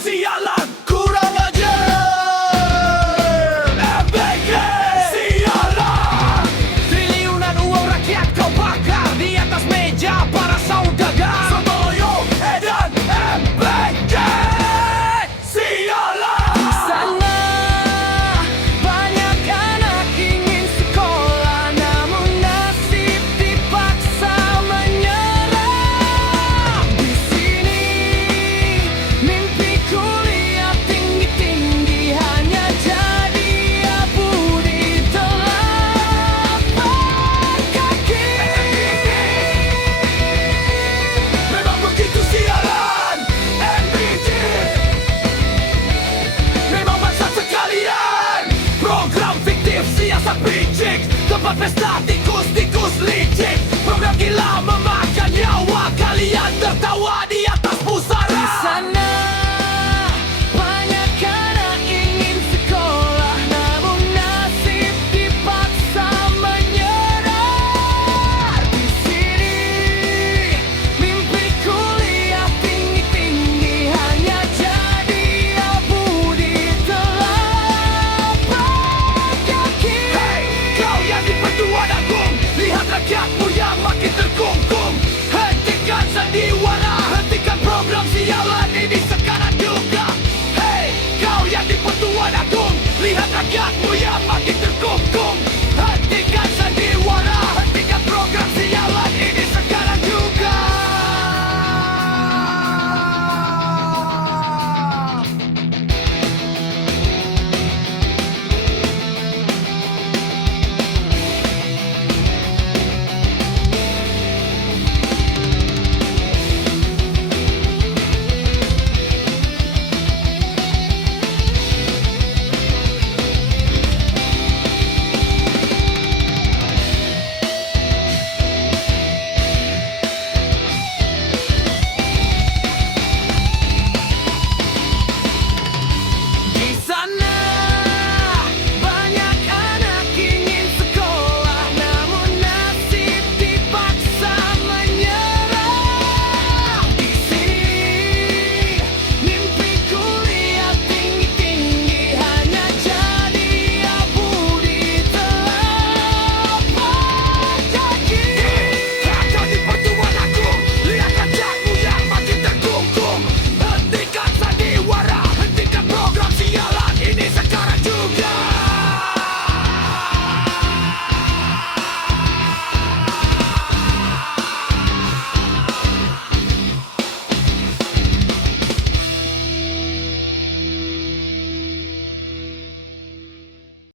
sialan, kurang ajar. MBG, sialan. Triliunan uang rakyat kau bakar di atas meja para saudagar. Sotoyo, edan, MBG, sialan. Di sana banyak anak ingin sekolah, namun nasib dipaksa menyerah. Di sini mimpi kuliah tinggi-tinggi hanya jadi abu di telapak kaki. Memang begitu sialan, MBG. Memang bangsa sekalian. Program fiktif, siasat picik, tempat pesta tikus-tikus licik. Program gila memakan nyawa, kalian tertawa di atas pusara. Di sana